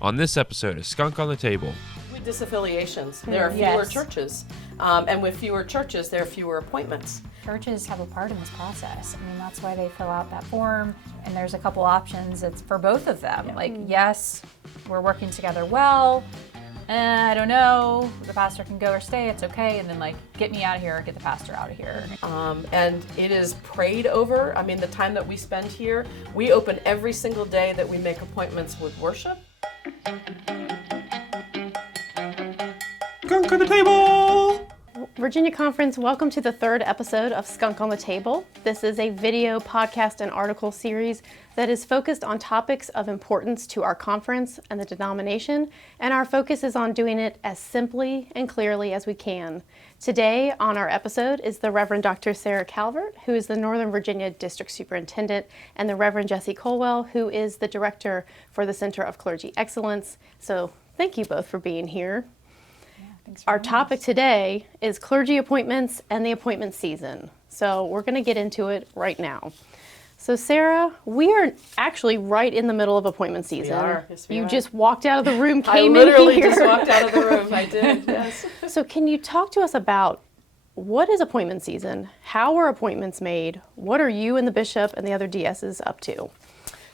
On this episode of Skunk on the Table. With disaffiliations, there are fewer churches. And with fewer churches, there are fewer appointments. Churches have a part in this process. I mean, that's why they fill out that form. And there's a couple options. It's for both of them. Like, yes, we're working together well. I don't know, the pastor can go or stay, it's okay. And then get me out of here, get the pastor out of here. And it is prayed over. I mean, the time that we spend here, we open every single day that we make appointments with worship. Skunk on the Table! Virginia Conference, welcome to the third episode of Skunk on the Table. This is a video, podcast, and article series that is focused on topics of importance to our conference and the denomination, and our focus is on doing it as simply and clearly as we can. Today on our episode is the Reverend Dr. Sarah Calvert, who is the Northern Virginia District Superintendent, and the Reverend Jesse Colwell, who is the Director for the Center of Clergy Excellence. So thank you both for being here. Our topic today is clergy appointments and the appointment season. So we're going to get into it right now. So Sarah, we are actually right in the middle of appointment season. We are. Yes, we are. Just walked out of the room, I came in literally here. just walked out of the room. I did, yes. So can you talk to us about what is appointment season? How are appointments made? What are you and the bishop and the other DSs up to?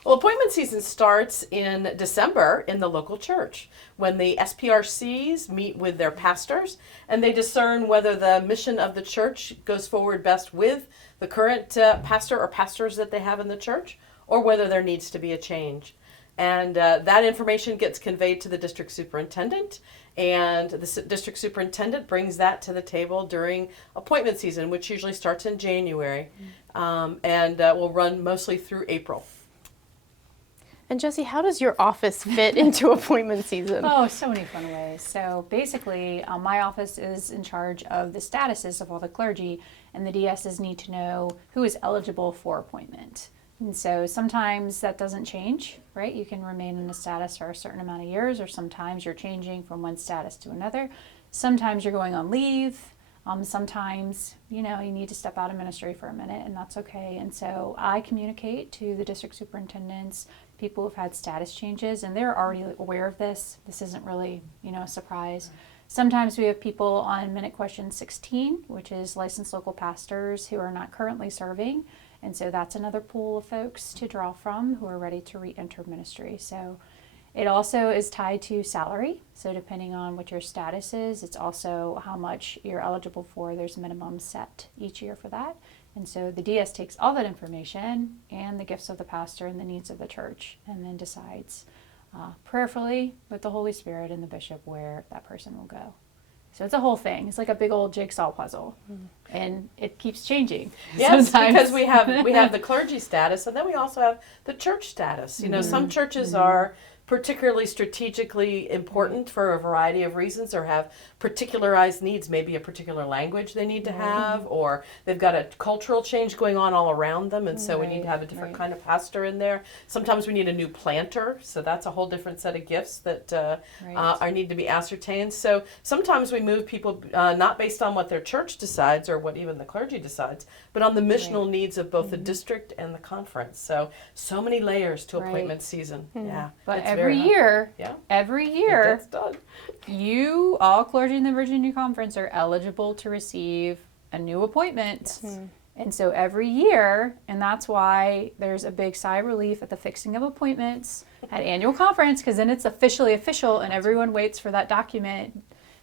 Well, appointment season starts in December in the local church when the SPRCs meet with their pastors and they discern whether the mission of the church goes forward best with the current pastor or pastors that they have in the church, or whether there needs to be a change. And that information gets conveyed to the district superintendent, and the district superintendent brings that to the table during appointment season, which usually starts in January and will run mostly through April. And Jesse, how does your office fit into appointment season? Oh, so many fun ways. So basically, my office is in charge of the statuses of all the clergy, and the DSs need to know who is eligible for appointment. And so sometimes that doesn't change, right? You can remain in a status for a certain amount of years, or sometimes you're changing from one status to another. Sometimes you're going on leave. Sometimes, you need to step out of ministry for a minute, and that's okay. And so I communicate to the district superintendents, people who've had status changes, and they're already aware of this. This isn't really, a surprise. Sometimes we have people on Minute Question 16, which is licensed local pastors who are not currently serving. And so that's another pool of folks to draw from who are ready to re-enter ministry. So it also is tied to salary. So depending on what your status is, it's also how much you're eligible for. There's minimums set each year for that. And so the DS takes all that information and the gifts of the pastor and the needs of the church, and then decides prayerfully with the Holy Spirit and the bishop where that person will go. So it's a whole thing. It's like a big old jigsaw puzzle, and it keeps changing. Yes, sometimes. Because we have the clergy status, and then we also have the church status. Some churches are particularly strategically important for a variety of reasons, or have particularized needs, maybe a particular language they need to have, or they've got a cultural change going on all around them, and so we need to have a different kind of pastor in there. Sometimes we need a new planter, so that's a whole different set of gifts that are need to be ascertained. So sometimes we move people not based on what their church decides or what even the clergy decides, but on the missional needs of both the district and the conference. So many layers to appointment season. Yeah. But every year, It gets done. you, all clergy in the Virginia Conference, are eligible to receive a new appointment. Yes. And so every year, and that's why there's a big sigh of relief at the fixing of appointments at annual conference, because then it's officially official and everyone waits for that document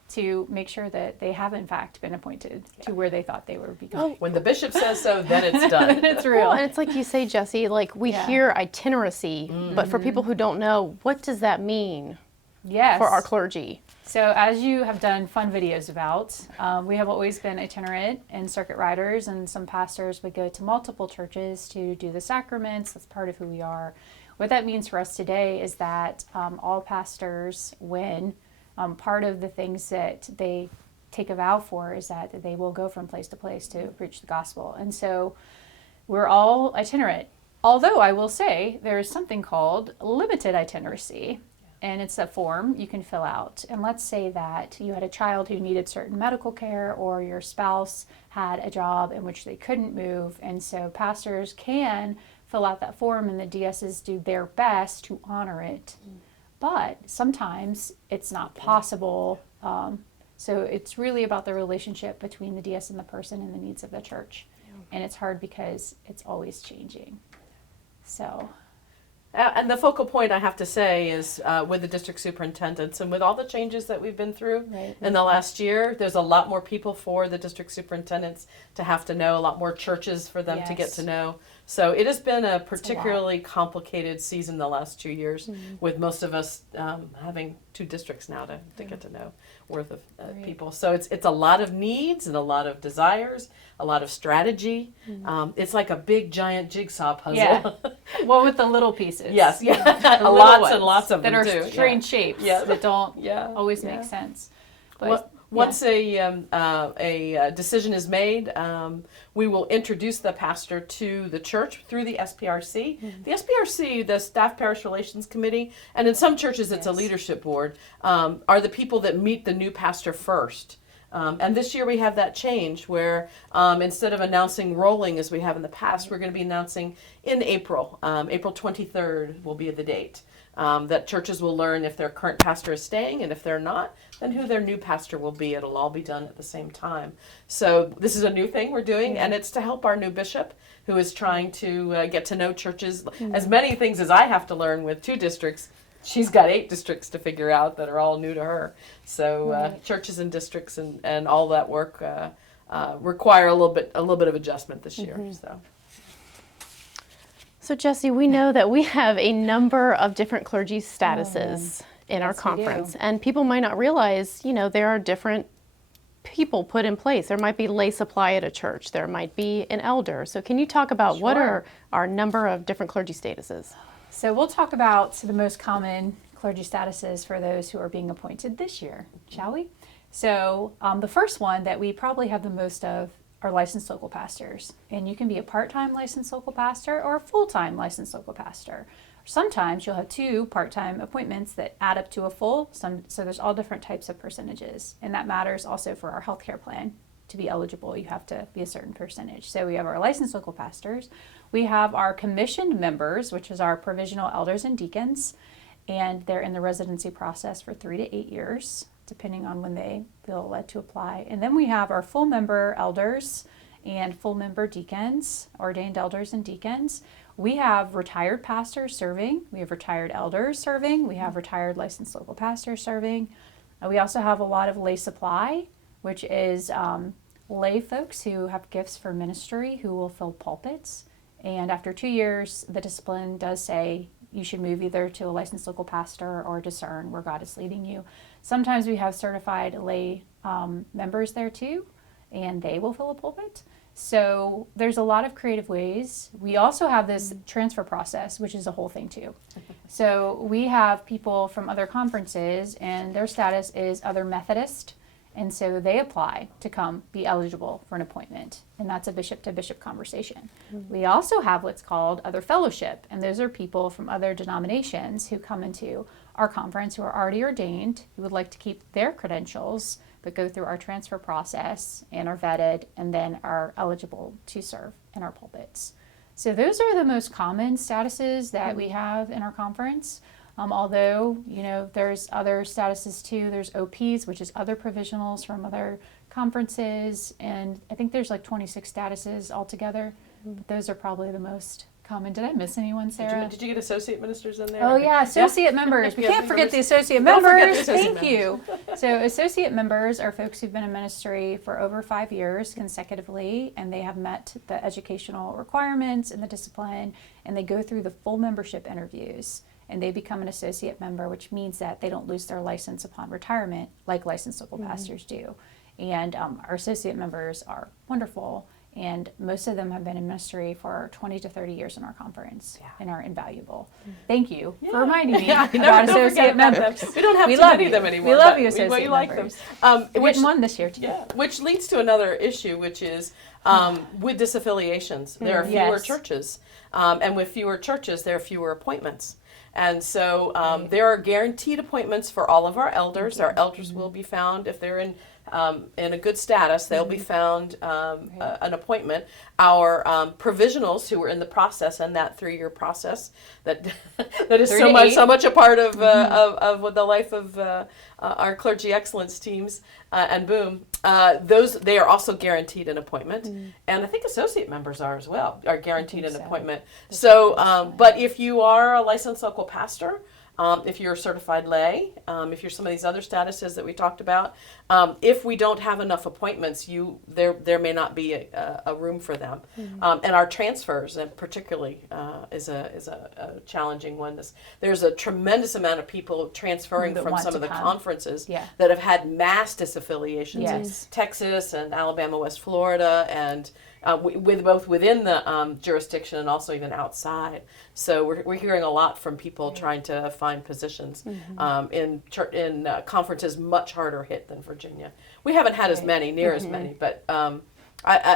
to make sure that they have in fact been appointed to where they thought they were becoming. When the bishop says so, then it's done. It's real. Well, and it's like you say, Jesse, we hear itineracy, but for people who don't know, what does that mean for our clergy? So as you have done fun videos about, we have always been itinerant and circuit riders, and some pastors would go to multiple churches to do the sacraments. That's part of who we are. What that means for us today is that all pastors, when part of the things that they take a vow for is that they will go from place to place to preach the gospel. And so we're all itinerant. Although I will say there is something called limited itineracy. And it's a form you can fill out. And let's say that you had a child who needed certain medical care, or your spouse had a job in which they couldn't move. And so pastors can fill out that form, and the DSs do their best to honor it. but sometimes it's not possible. So it's really about the relationship between the DS and the person and the needs of the church. And it's hard because it's always changing. So. And the focal point, I have to say, is with the district superintendents and with all the changes that we've been through in the last year, there's a lot more people for the district superintendents to have to know, a lot more churches for them to get to know. So it has been a particularly complicated season the last 2 years, with most of us having 2 districts now to get to know worth of people. So it's a lot of needs and a lot of desires, a lot of strategy. It's like a big giant jigsaw puzzle. Yeah. Well, with the little pieces. Yes, yeah. Lots and lots of that them are too. strange shapes that don't always make sense. But once a decision is made, we will introduce the pastor to the church through the SPRC. The SPRC, the Staff Parish Relations Committee, and in some churches it's a leadership board, are the people that meet the new pastor first. And this year we have that change where instead of announcing rolling as we have in the past, we're going to be announcing in April. April 23rd will be the date. That churches will learn if their current pastor is staying, and if they're not, then who their new pastor will be. It'll all be done at the same time. So this is a new thing we're doing, and it's to help our new bishop who is trying to get to know churches. As many things as I have to learn with 2 districts, she's got 8 districts to figure out that are all new to her. So churches and districts and all that work require a little bit of adjustment this year. So Jesse, we know that we have a number of different clergy statuses in our conference, and people might not realize, there are different people put in place. There might be lay supply at a church. There might be an elder. So can you talk about what are our number of different clergy statuses? So we'll talk about the most common clergy statuses for those who are being appointed this year, shall we? So the first one that we probably have the most of are licensed local pastors. And you can be a part-time licensed local pastor or a full-time licensed local pastor. Sometimes you'll have 2 part-time appointments that add up to a full, so there's all different types of percentages. And that matters also for our healthcare plan. To be eligible, you have to be a certain percentage. So we have our licensed local pastors. We have our commissioned members, which is our provisional elders and deacons, and they're in the residency process for 3 to 8 years, depending on when they feel led to apply. And then we have our full member elders and full member deacons, ordained elders and deacons. We have retired pastors serving. We have retired elders serving. We have retired licensed local pastors serving. We also have a lot of lay supply, which is lay folks who have gifts for ministry who will fill pulpits. And after 2 years, the discipline does say you should move either to a licensed local pastor or discern where God is leading you. Sometimes we have certified lay members there too, and they will fill a pulpit. So there's a lot of creative ways. We also have this transfer process, which is a whole thing too. So we have people from other conferences, and their status is other Methodist, and so they apply to come be eligible for an appointment, and that's a bishop-to-bishop conversation. We also have what's called other fellowship, and those are people from other denominations who come into our conference who are already ordained, who would like to keep their credentials, but go through our transfer process and are vetted and then are eligible to serve in our pulpits. So those are the most common statuses that we have in our conference. Although, there's other statuses too. There's OPs, which is other provisionals from other conferences. And I think there's like 26 statuses altogether. But those are probably the most common. Did I miss anyone, Sarah? Did you get associate ministers in there? Oh, yeah, associate members. We can't forget the associate Don't forget members. the associate Thank you. So associate members are folks who've been in ministry for over 5 years consecutively, and they have met the educational requirements and the discipline, and they go through the full membership interviews, and they become an associate member, which means that they don't lose their license upon retirement like licensed local pastors do. And our associate members are wonderful. And most of them have been in ministry for 20 to 30 years in our conference and are invaluable. Thank you for reminding me about associate members. We don't have too many of them anymore. We love you, associate we like members. Them. We're getting one this year, too. Yeah, which leads to another issue, which is with disaffiliations. There are fewer churches. And with fewer churches, there are fewer appointments. And so there are guaranteed appointments for all of our elders. Our elders will be found if they're in in a good status, they'll be found an appointment. Our provisionals who are in the process and that 3-year process that that is so much a part of the life of our clergy excellence teams and boom, they are also guaranteed an appointment, and I think associate members are as well, are guaranteed an appointment. So, but if you are a licensed local pastor, if you're a certified lay, if you're some of these other statuses that we talked about, if we don't have enough appointments, there may not be a room for them. And our transfers, and particularly, is a challenging one. There's a tremendous amount of people transferring from some of the conferences that have had mass disaffiliations in Texas and Alabama, West Florida, and with both within the jurisdiction and also even outside. So we're hearing a lot from people trying to find positions in conferences much harder hit than Virginia. We haven't had as many, near as many, but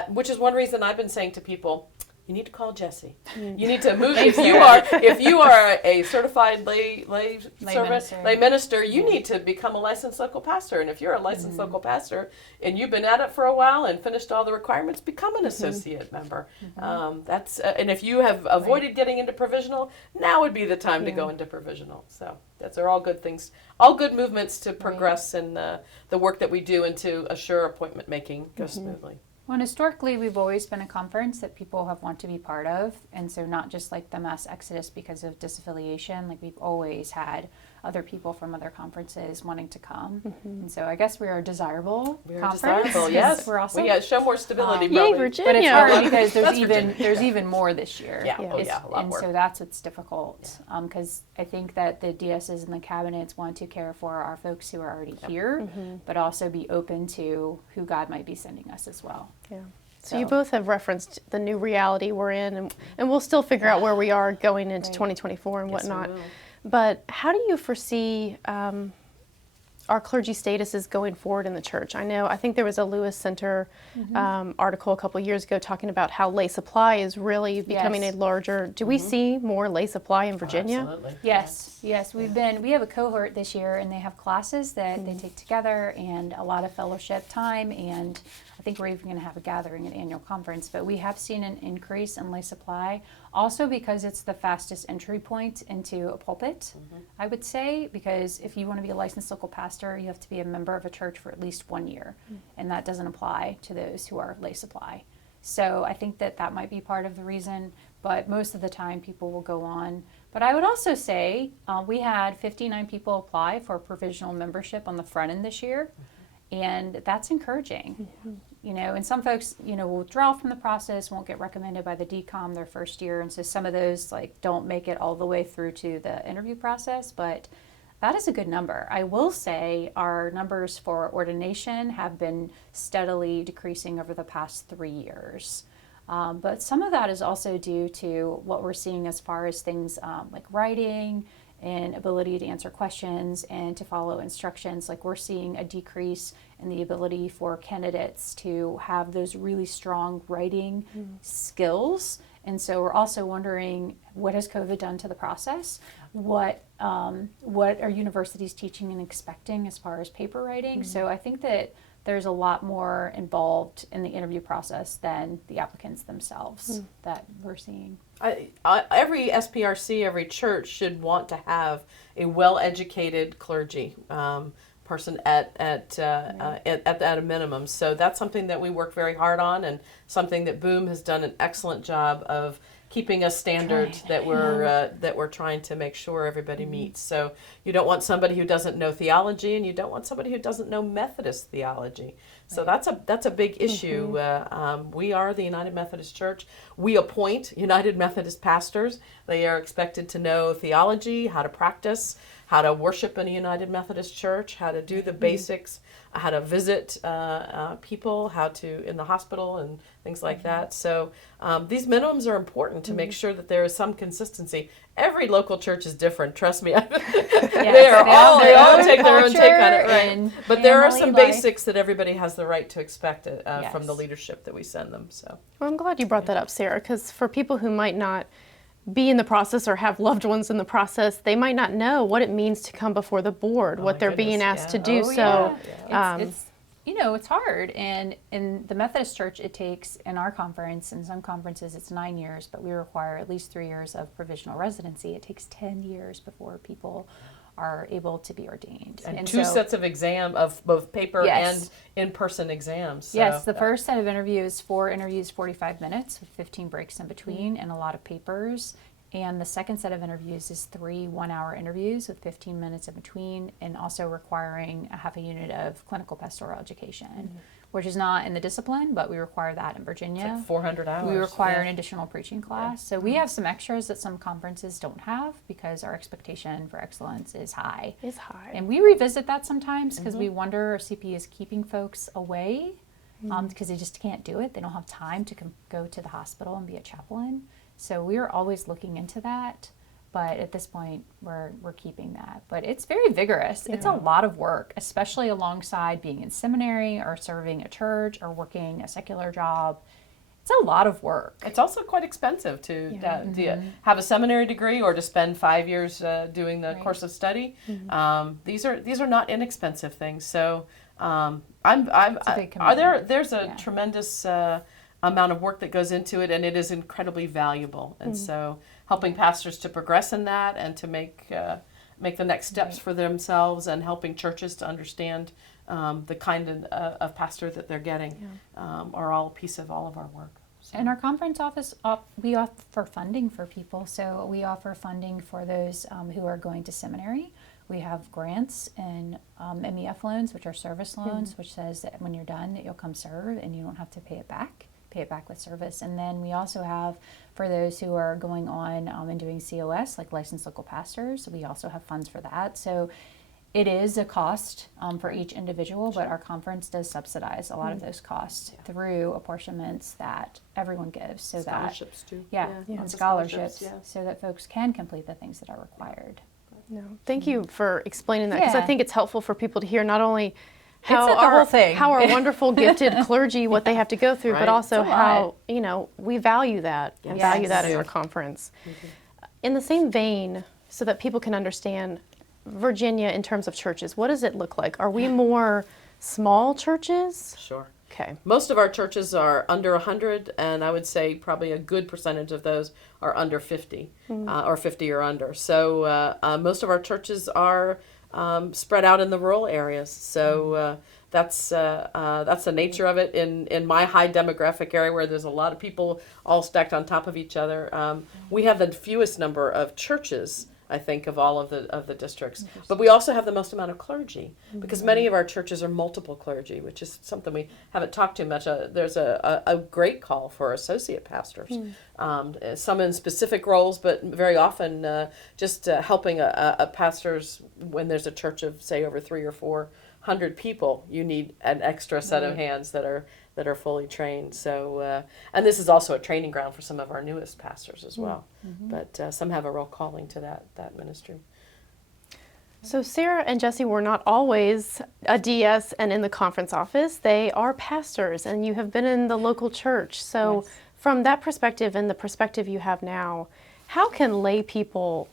which is one reason I've been saying to people, you need to call Jesse. You need to move. If you are a certified lay minister, you need to become a licensed local pastor. And if you're a licensed local pastor and you've been at it for a while and finished all the requirements, become an associate member. And if you have avoided getting into provisional, now would be the time to go into provisional. So they're all good things, all good movements to progress in the work that we do and to assure appointment making goes smoothly. Well, and historically, we've always been a conference that people have wanted to be part of. And so not just like the mass exodus because of disaffiliation, like we've always had other people from other conferences wanting to come. And so I guess we are a desirable conference. Desirable, yes. We're also, we show more stability. Yay, Virginia. But it's hard because there's even more this year. A lot more. So that's what's difficult. Because I think that the DSs and the cabinets want to care for our folks who are already here, but also be open to who God might be sending us as well. Yeah. So you both have referenced the new reality we're in, and we'll still figure out where we are going into 2024 and whatnot. But how do you foresee our clergy statuses going forward in the church? I think there was a Lewis Center article a couple of years ago talking about how lay supply is really becoming a larger. Do we see more lay supply in Virginia? Absolutely. Yes. We have a cohort this year, and they have classes that they take together and a lot of fellowship time, and I think we're even going to have a gathering at annual conference. But we have seen an increase in lay supply, also because it's the fastest entry point into a pulpit, I would say, because if you want to be a licensed local pastor, you have to be a member of a church for at least 1 year, and that doesn't apply to those who are lay supply. So I think that might be part of the reason, but most of the time people will go on. But I would also say we had 59 people apply for provisional membership on the front end this year, and that's encouraging. And some folks, will withdraw from the process, won't get recommended by the DCOM their first year, and so some of those don't make it all the way through to the interview process, but that is a good number. I will say our numbers for ordination have been steadily decreasing over the past 3 years. But some of that is also due to what we're seeing as far as things like writing and ability to answer questions and to follow instructions. Like we're seeing a decrease in the ability for candidates to have those really strong writing skills. And so we're also wondering, what has COVID done to the process? What are universities teaching and expecting as far as paper writing? So I think that there's a lot more involved in the interview process than the applicants themselves that we're seeing. Every SPRC, every church should want to have a well-educated clergy person at a minimum. So that's something that we work very hard on, and something that Boom has done an excellent job of keeping a standard that we're trying to make sure everybody meets. So you don't want somebody who doesn't know theology, and you don't want somebody who doesn't know Methodist theology. So that's a big issue. We are the United Methodist Church. We appoint United Methodist pastors. They are expected to know theology, how to practice, how to worship in a United Methodist Church, how to do the basics, how to visit people, how to in the hospital and things like that. So these minimums are important to make sure that there is some consistency. Every local church is different. Trust me. They all take their own take on it, right? But there are some basics that everybody has the right to expect from the leadership that we send them. So well, I'm glad you brought that up, Sarah, because for people who might not be in the process or have loved ones in the process, they might not know what it means to come before the board, what they're being asked to do. it's hard. And in the Methodist Church, it takes, in our conference, in some conferences, it's 9 years, but we require at least 3 years of provisional residency. It takes 10 years before people are able to be ordained. And two sets of exam, of both paper Yes. and in-person exams. So, Yes, the first set of interviews, 4 interviews, 45 minutes with 15 breaks in between and a lot of papers. And the second set of interviews is 3 one-hour interviews with 15 minutes in between, and also requiring a half a unit of clinical pastoral education, which is not in the discipline, but we require that in Virginia. It's like 400 hours. We require an additional preaching class. So we have some extras that some conferences don't have because our expectation for excellence is high. It's high. And we revisit that sometimes because we wonder if CP is keeping folks away because they just can't do it. They don't have time to go to the hospital and be a chaplain. So we are always looking into that. But at this point, we're keeping that. But it's very vigorous. It's a lot of work, especially alongside being in seminary or serving a church or working a secular job. It's a lot of work. It's also quite expensive to have a seminary degree or to spend 5 years doing the course of study. These are not inexpensive things. So there's a tremendous amount of work that goes into it, and it is incredibly valuable. And so helping pastors to progress in that and to make the next steps for themselves, and helping churches to understand the kind of pastor that they're getting are all a piece of all of our work. So. In our conference office, we offer funding for people. So we offer funding for those who are going to seminary. We have grants and MEF loans, which are service loans, which says that when you're done, that you'll come serve and you don't have to pay it back with service. And then we also have, for those who are going on and doing COS, like licensed local pastors, we also have funds for that. So it is a cost for each individual, but our conference does subsidize a lot of those costs through apportionments that everyone gives. So scholarships that, too. And scholarships, so that folks can complete the things that are required. No, thank you for explaining that, because I think it's helpful for people to hear not only how the whole thing. how our wonderful gifted clergy, what they have to go through, but also It's a how we value that and value that in our conference. In the same vein, so that people can understand Virginia in terms of churches, what does it look like? Are we more small churches? Sure. Okay. Most of our churches are under 100, and I would say probably a good percentage of those are under 50, or 50 or under. So most of our churches are spread out in the rural areas. So that's the nature of it. In my high demographic area, where there's a lot of people all stacked on top of each other, we have the fewest number of churches, I think, of all of the districts. But we also have the most amount of clergy, because many of our churches are multiple clergy, which is something we haven't talked too much. There's a great call for associate pastors, some in specific roles, but very often just helping a pastors when there's a church of, say, over 300 or 400 people. You need an extra set of hands that are fully trained. So, and this is also a training ground for some of our newest pastors as well. But some have a real calling to that ministry. So Sarah and Jesse were not always a DS and in the conference office. They are pastors, and you have been in the local church. So from that perspective and the perspective you have now, how can lay people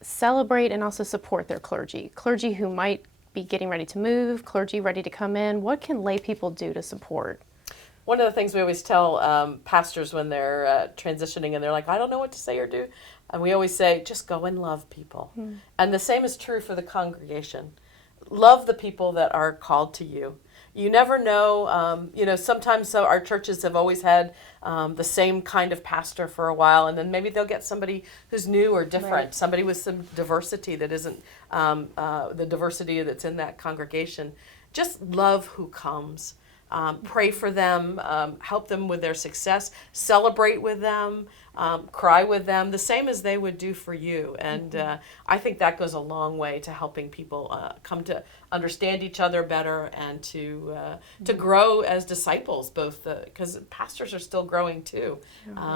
celebrate and also support their clergy? Clergy who might be getting ready to move, clergy ready to come in. What can lay people do to support? One of the things we always tell pastors when they're transitioning and they're like, I don't know what to say or do, and we always say, just go and love people. And the same is true for the congregation. Love the people that are called to you. You never know, sometimes our churches have always had the same kind of pastor for a while, and then maybe they'll get somebody who's new or different, somebody with some diversity that isn't the diversity that's in that congregation. Just love who comes. Pray for them, help them with their success, celebrate with them, cry with them, the same as they would do for you. And I think that goes a long way to helping people come to understand each other better and to grow as disciples, both because pastors are still growing too.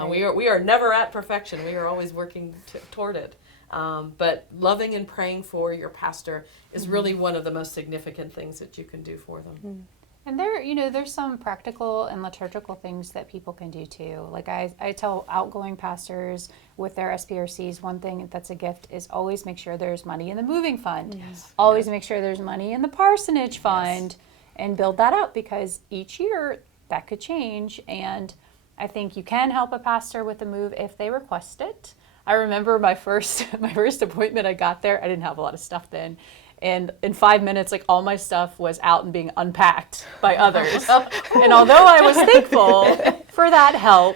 We are never at perfection. We are always working toward it. But loving and praying for your pastor is really one of the most significant things that you can do for them. And there's some practical and liturgical things that people can do too. Like I tell outgoing pastors with their SPRCs, one thing that's a gift is always make sure there's money in the moving fund. Always make sure there's money in the parsonage fund. and build that up, because each year that could change. And I think you can help a pastor with the move if they request it. I remember my first appointment, I got there, I didn't have a lot of stuff then. And in 5 minutes, like all my stuff was out and being unpacked by others. And although I was thankful for that help,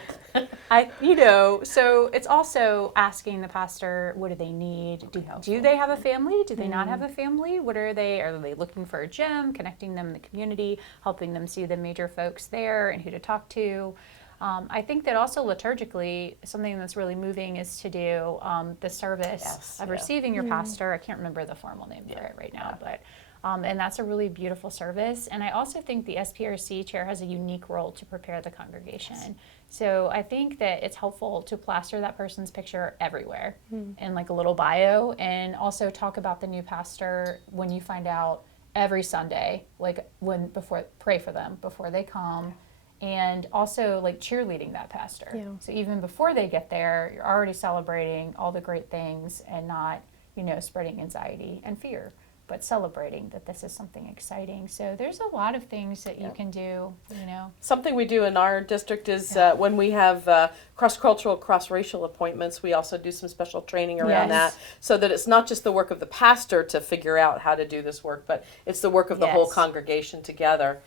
so it's also asking the pastor, what do they need? Do they have a family? Do they not have a family? What are they looking for a gym, connecting them in the community, helping them see the major folks there and who to talk to. I think that also liturgically, something that's really moving is to do the service of receiving your pastor. I can't remember the formal name for it right now, but and that's a really beautiful service. And I also think the SPRC chair has a unique role to prepare the congregation. So I think that it's helpful to plaster that person's picture everywhere in like a little bio, and also talk about the new pastor when you find out every Sunday, like pray for them before they come. And also like cheerleading that pastor. Yeah. So even before they get there, you're already celebrating all the great things and not, spreading anxiety and fear, but celebrating that this is something exciting. So there's a lot of things that you can do, Something we do in our district is when we have cross-cultural, cross-racial appointments, we also do some special training around that, so that it's not just the work of the pastor to figure out how to do this work, but it's the work of the whole congregation together.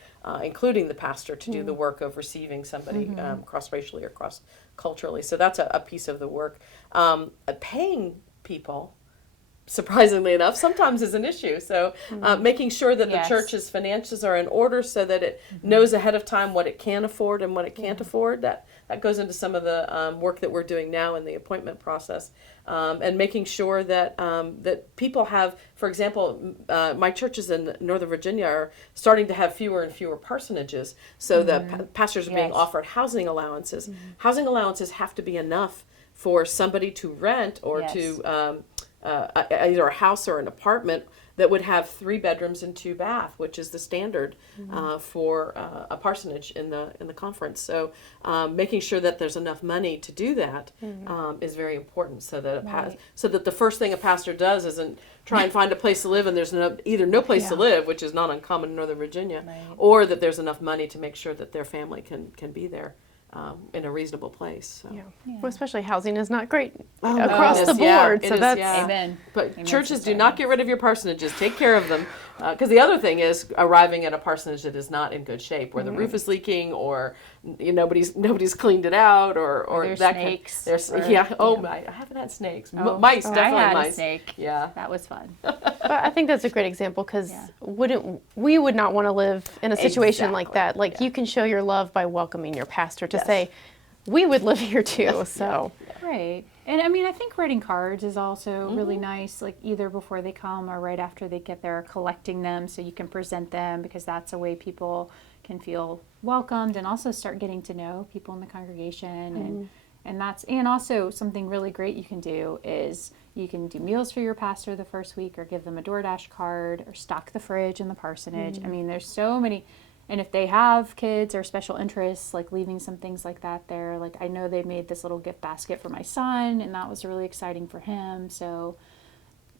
Including the pastor, to do the work of receiving somebody cross-racially or cross-culturally. So that's a piece of the work. Paying people, surprisingly enough, sometimes is an issue. So making sure that the church's finances are in order so that it knows ahead of time what it can afford and what it can't afford. That goes into some of the work that we're doing now in the appointment process. And making sure that that people have, for example, my churches in Northern Virginia are starting to have fewer and fewer parsonages, so the pastors are being offered housing allowances. Housing allowances have to be enough for somebody to rent or to either a house or an apartment that would have 3 bedrooms and 2 baths, which is the standard for a parsonage in the conference. So making sure that there's enough money to do that is very important, so that so that the first thing a pastor does isn't try and find a place to live and there's either no place to live, which is not uncommon in Northern Virginia, or that there's enough money to make sure that their family can be there. In a reasonable place. So. Well, especially housing is not great across the board. So that's Amen. But Amen, churches sister. do not get rid of your parsonages. Take care of them. Because the other thing is arriving at a parsonage that is not in good shape, where the roof is leaking, or nobody's cleaned it out, or there's that snakes. I haven't had snakes. Mice, definitely I had mice. a snake. Yeah, that was fun. But I think that's a great example, because we would not want to live in a situation like that. Like you can show your love by welcoming your pastor to say, we would live here too. So Right. And I mean, I think writing cards is also really nice, like either before they come or right after they get there, collecting them so you can present them, because that's a way people can feel welcomed and also start getting to know people in the congregation. And also something really great you can do is you can do meals for your pastor the first week, or give them a DoorDash card, or stock the fridge in the parsonage. I mean, there's so many. And if they have kids or special interests, like leaving some things like that there. Like I know they made this little gift basket for my son, and that was really exciting for him. So,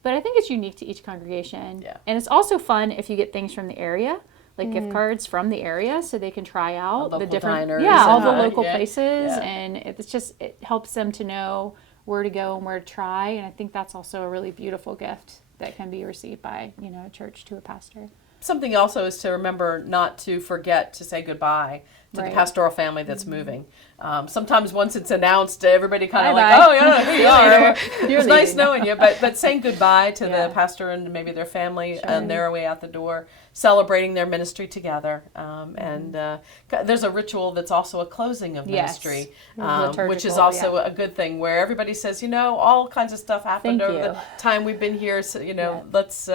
but I think it's unique to each congregation. Yeah. And it's also fun if you get things from the area, like gift cards from the area, so they can try out the different diners, all the local places. And it helps them to know where to go and where to try. And I think that's also a really beautiful gift that can be received by, a church to a pastor. Something also is to remember not to forget to say goodbye to the pastoral family that's moving. Sometimes once it's announced, everybody kind of like, oh, yeah, here you are. It's nice knowing you. But saying goodbye to the pastor and maybe their family on their way out the door, celebrating their ministry together. And there's a ritual that's also a closing of ministry, which is also a good thing, where everybody says, all kinds of stuff happened over the time we've been here. So, let's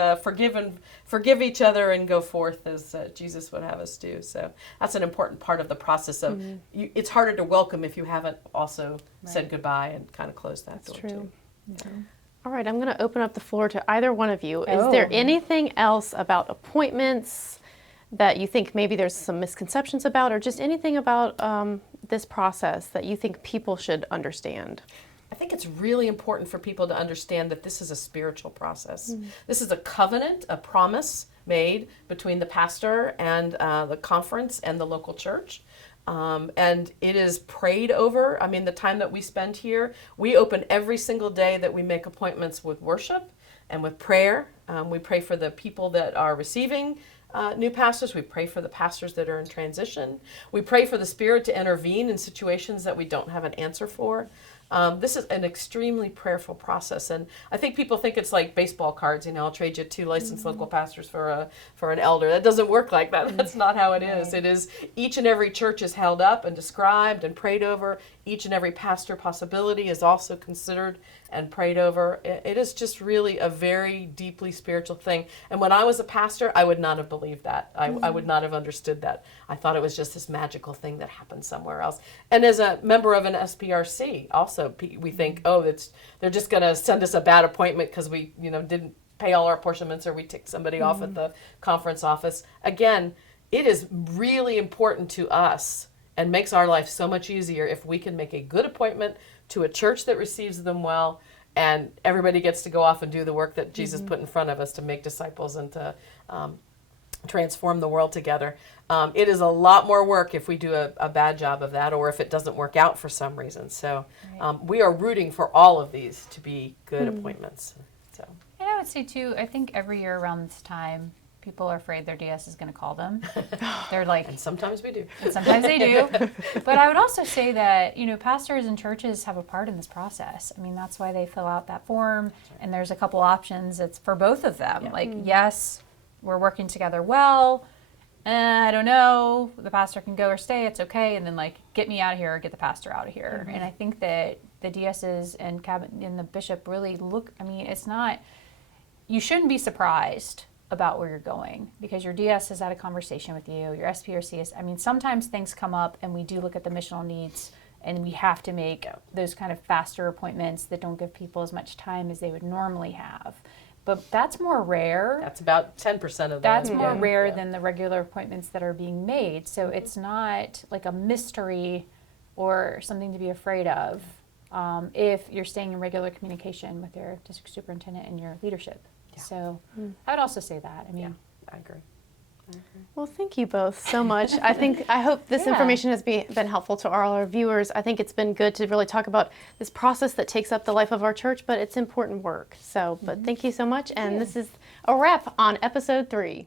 forgive each other and go forth as Jesus would have us do. So that's an important part of the process of it's harder to welcome if you haven't also said goodbye and kind of closed that door too. Yeah. All right, I'm going to open up the floor to either one of you. Is there anything else about appointments that you think maybe there's some misconceptions about, or just anything about this process that you think people should understand? I think it's really important for people to understand that this is a spiritual process. This is a covenant, a promise made between the pastor and the conference and the local church. And it is prayed over. I mean, the time that we spend here, we open every single day that we make appointments with worship and with prayer. We pray for the people that are receiving new pastors. We pray for the pastors that are in transition. We pray for the Spirit to intervene in situations that we don't have an answer for. This is an extremely prayerful process, and I think people think it's like baseball cards. I'll trade you 2 licensed local pastors for an elder. That doesn't work like that. That's not how it is. It is each and every church is held up and described and prayed over. Each and every pastor possibility is also considered and prayed over. It is just really a very deeply spiritual thing. And when I was a pastor, I would not have believed that. I would not have understood that. I thought it was just this magical thing that happened somewhere else. And as a member of an SPRC, also we think, they're just going to send us a bad appointment because we, didn't pay all our apportionments or we ticked somebody off at the conference office. Again, it is really important to us and makes our life so much easier if we can make a good appointment to a church that receives them well, and everybody gets to go off and do the work that Jesus put in front of us to make disciples and to transform the world together. It is a lot more work if we do a bad job of that, or if it doesn't work out for some reason. So we are rooting for all of these to be good appointments. So. And I would say too, I think every year around this time, people are afraid their DS is going to call them. They're like, and sometimes we do. And sometimes they do. But I would also say that, pastors and churches have a part in this process. I mean, that's why they fill out that form. And there's a couple options. It's for both of them. Yeah. Yes, we're working together well. I don't know. The pastor can go or stay. It's okay. And then get me out of here or get the pastor out of here. Mm-hmm. And I think that the DSs and the bishop really it's not, you shouldn't be surprised about where you're going, because your DS has had a conversation with you, your SPRC is, sometimes things come up and we do look at the missional needs and we have to make those kind of faster appointments that don't give people as much time as they would normally have. But that's more rare. That's about 10% of that. That's more rare than the regular appointments that are being made. So it's not like a mystery or something to be afraid of if you're staying in regular communication with your district superintendent and your leadership. So I would also say that. I agree. Well, thank you both so much. I hope this information has been helpful to all our viewers. I think it's been good to really talk about this process that takes up the life of our church, but it's important work. So, but thank you so much. And this is a wrap on episode 3.